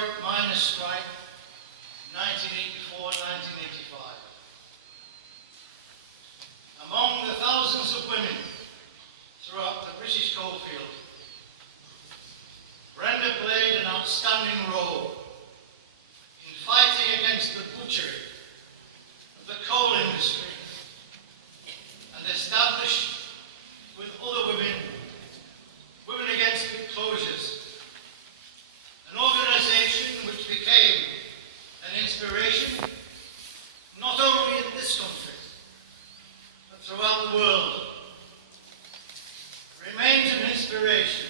historic miners' strike, 1984-1985. Among the thousands of women throughout the British coalfield, Brenda played an outstanding role in fighting against the butchery of the coal industry and established with other women, Women Against Pit Closures, an organisation which became an inspiration not only in this country, but throughout the world. Remains an inspiration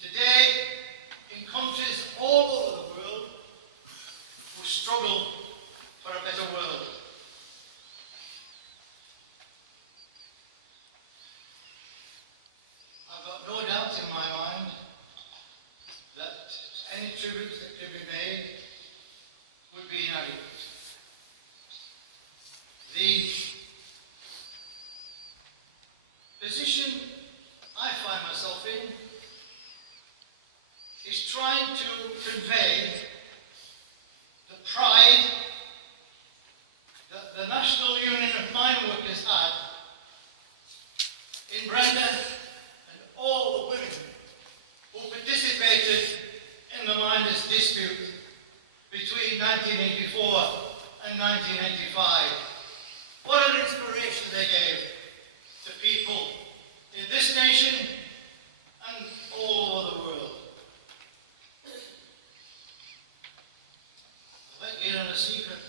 today in countries all over the world who struggle for a better world. I've got no doubt in my mind that any tribute that could be made would be inadequate. The position I find myself in is trying to convey the pride that the National Union of Mine Workers had in Brenda and all the women who participated in the miners' dispute between 1984 and 1985. What an inspiration they gave to people in this nation and all over the world. I'll let you in on a secret.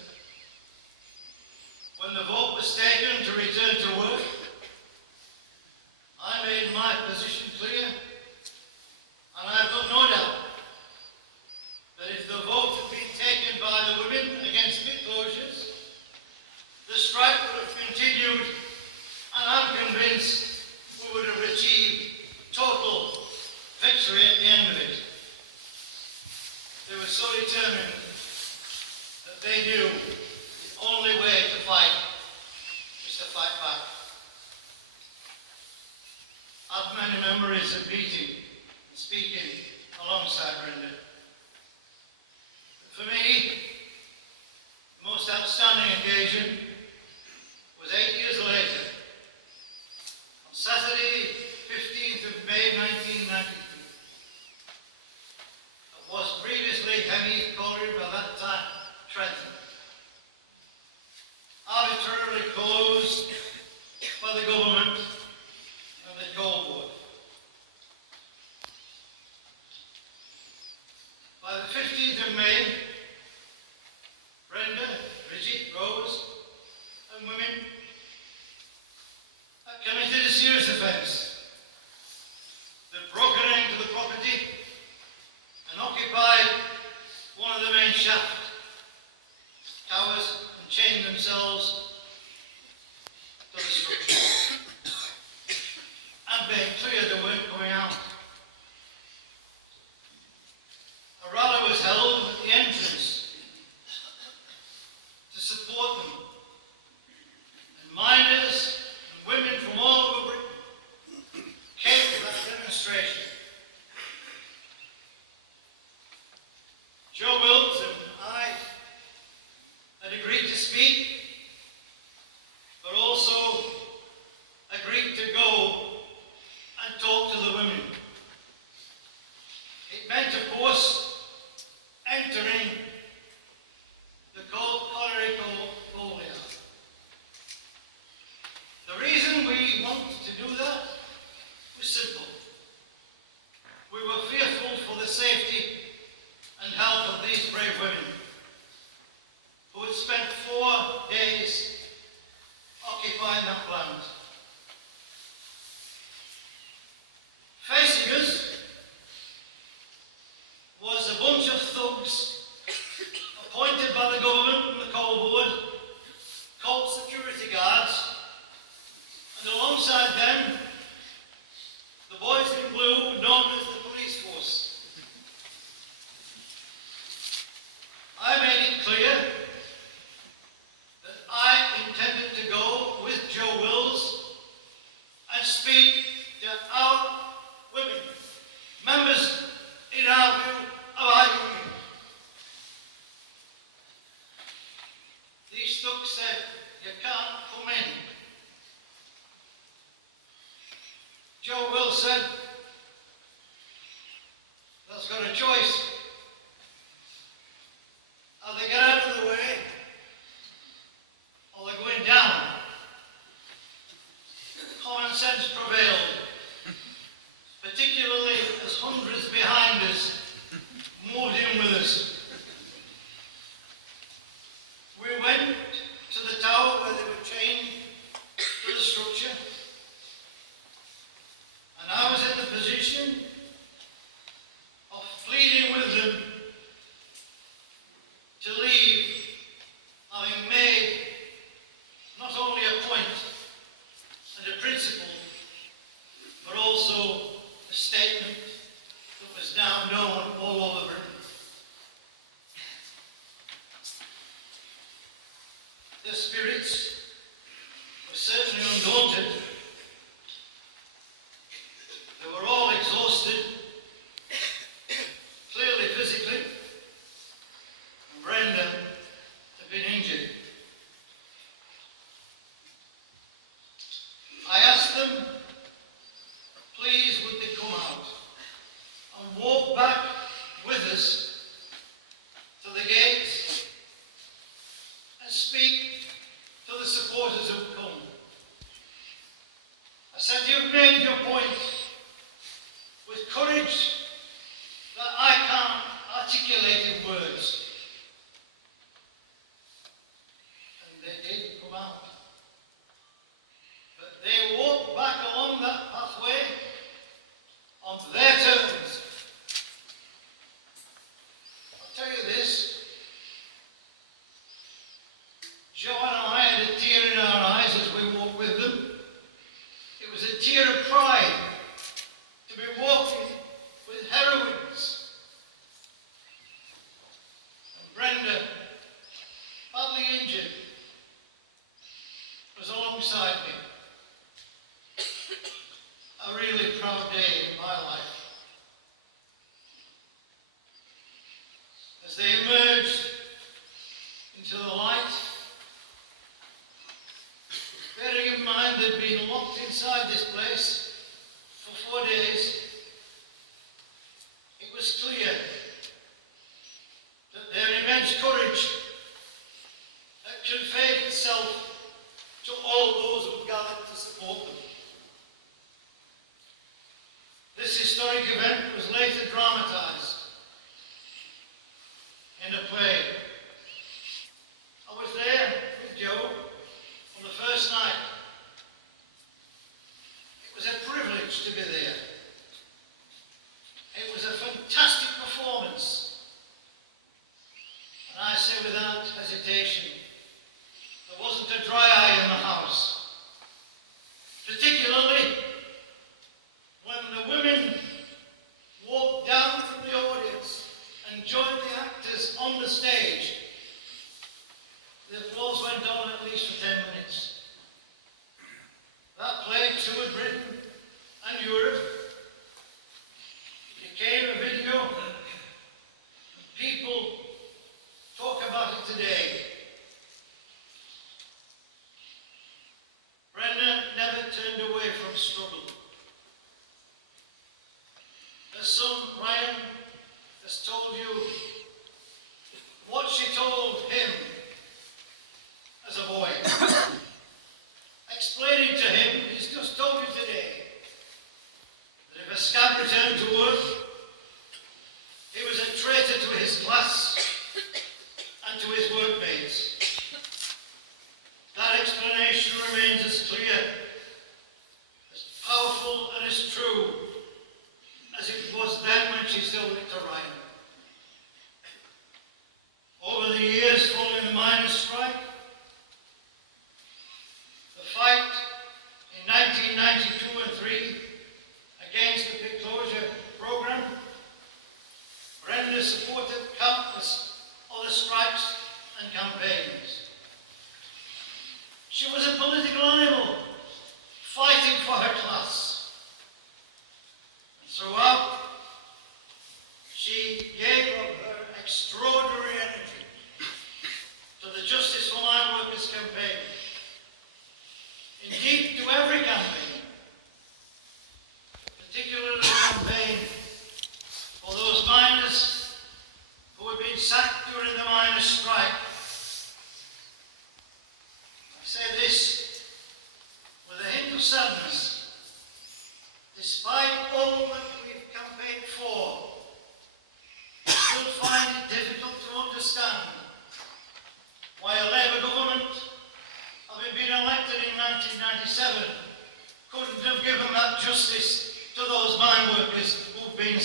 When the vote was taken to return to work, I made my position clear, and I've got no doubt that if the vote had been taken by the women against pit closures, the strike would have continued, and I'm convinced we would have achieved total victory at the end of it. They were so determined that they knew the only way to fight is to fight back. I've many memories of meeting and speaking alongside Brenda. For me, the most outstanding occasion was 8 years later, on Saturday, 15th of May 1993. It was previously Henny Colliery, by that time Trenton, arbitrarily closed by the government and the coal board. By the 15th of May, Brenda, Bridget, Rose, and women had committed a serious offence. They'd broken into the property and occupied one of the main shaft towers and chained themselves to the structure and made clear they weren't coming out. A rally was held at the entrance to support them, and miners and women from all over Britain came to that demonstration. Joe Wills and I had agreed to speak, but also agreed to go and talk to the women. It meant, of course, entering the colliery coal yard. The reason we wanted to do that was simple. We were fearful for the safety and health of these brave women who had spent 4 days occupying that land. Facing us was a bunch of thugs appointed by the government and the coal board, called security guards, and alongside them, the boys in blue known as the police force. I made it clear that I intended to go with Joe Wills and speak to our women, members, in our view, of has got a choice. Either they get out of the way or they're going down. Common sense prevailed, particularly as hundreds behind us moved in with us. We went to the tower where they were chained to the structure, and I was in the position of pleading with them to leave, having made not only a point and a principle, but also a statement that was now known all over Britain. Their spirits were certainly undaunted. They were all exhausted, clearly physically, and Brenda had been injured. I asked them, please would they come out and walk back with us to the gates and speak to the supporters who've come. I said, you've made your point with courage that I can't articulate in words. And they did come out. But they walked back along that pathway on their terms. I'll tell you this, Joe and I had a tear in our eyes as we walked with them. It was a tear of pride to be walking with heroines. And Brenda, badly injured, was alongside me. A really proud day in my life. As they emerged into the light, bearing in mind they'd been locked inside this place for 4 days, it was clear that their immense courage had conveyed itself to all those who gathered to support them. This historic event was later dramatized in a play. I was there with Joe on the first night. It was a privilege to be there. It was a fantastic performance. And I say without hesitation, there wasn't a dry eye in the house. Particularly when the women walked down from the audience and joined the actors on the stage. The applause went on at least for 10 minutes. That play toured Britain and Europe. It became a video. People talk about it today. Brenda never turned away from struggle. Her son, Ryan, has told you what she told him as a boy. Explaining to him, he's just told you today, that if a scab returned to work, he was a traitor to his class and to his workmates. That explanation remains as clear, as powerful and as true as it was then when she told it to Ryan. Over the years following the miners' strike, the fight in 1992 and 3 against the pit closure program, Brenda supported countless other strikes and campaigns. She was a political animal, fighting for her class. And throughout, she gave of her extraordinary energy to the Justice for Mine Workers campaign. Indeed, to every campaign, particularly the campaign for those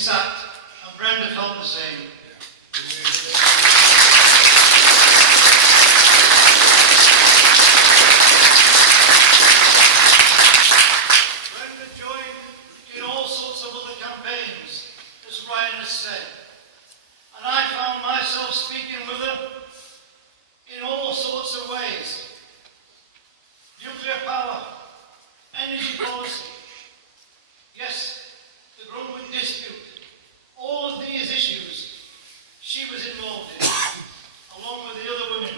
sacked, and Brenda felt the same. Brenda joined in all sorts of other campaigns, as Ryan has said, and I found myself speaking with her in all sorts of ways. Nuclear power, energy policy, yes, the growing dispute, all of these issues she was involved in, along with the other women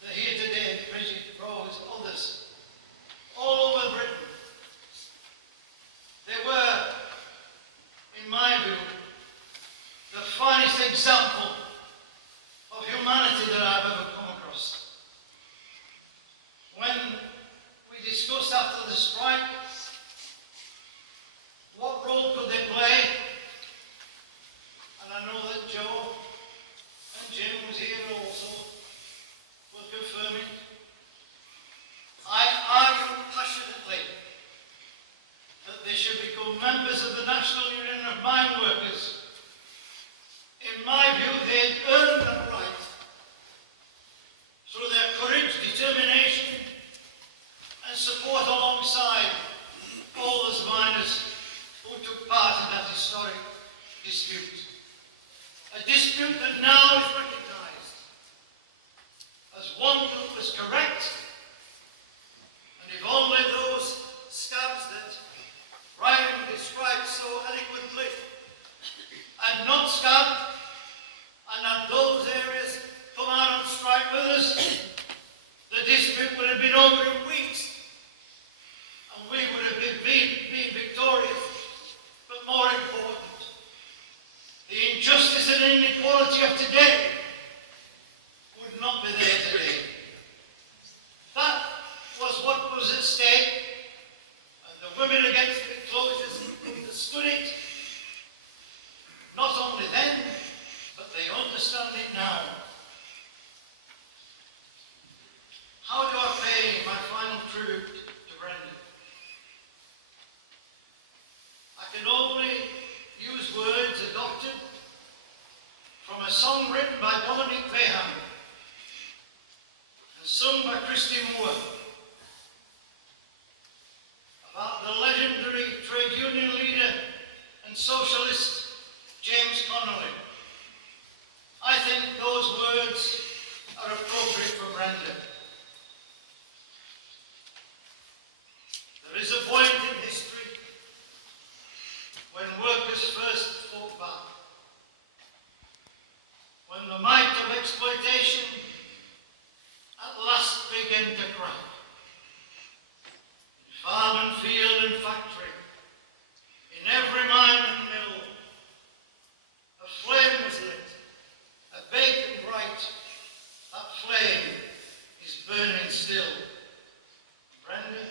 that are here today, Bridget, Rose, others, all over Britain. They were, in my view, the finest example of humanity that I've ever come across. When we discussed after the strike, what role could they play? And I know that Joe and Jim was here also, will confirm it. I argue passionately that they should become members of the National Union of Mine Workers. In my view, they had earned that right through their courage, determination, and support alongside all those miners who took part in that historic dispute. A dispute that now is recognised as one that was correct, and if only those scabs that Ryan described so eloquently had not scabbed, and had those areas come out on strike with us, the dispute would have been over in weeks, and we would have been victorious. But more important, the injustice and inequality of today would not be there today. That was what was at stake, and the women against the closures understood it, not only then, but they understand it now. How do I pay my final tribute to Brenda? I can only use words adopted from a song written by Dominic Bayham and sung by Christine Moore about the legendary trade union leader and socialist James Connolly. I think those words are appropriate for Brenda. There is a point in history when workers first fought back, when the might of exploitation at last began to crack. In farm and field and factory, in every mine and mill, a flame was lit, a bacon bright. That flame is burning still. Brenda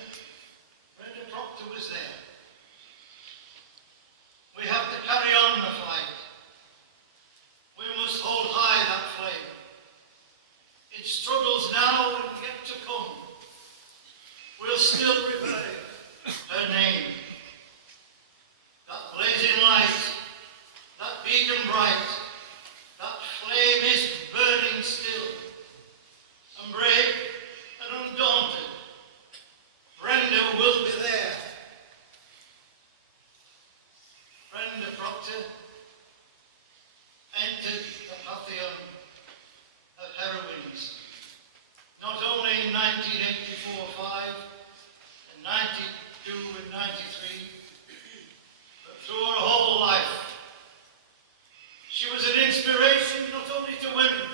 Procter was there. We have to carry on the fight. We must hold high that flame. In struggles now and yet to come, we'll still revive her name. That blazing light, that beacon bright, that flame is burning still. And brave and undaunted, Brenda will be there. Brenda Procter entered the pantheon of heroines, not only in 1984-5 and 92 and 93, but through her whole life. She was an inspiration not only to women,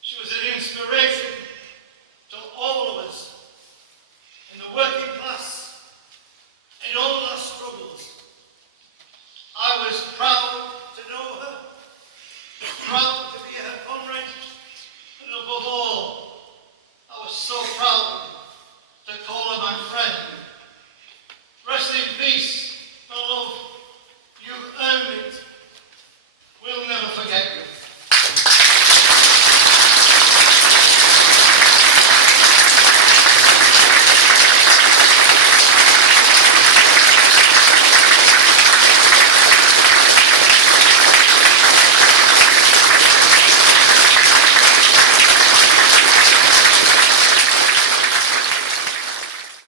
she was an inspiration to all of us in the working class, in all our struggles. I was proud to know her, proud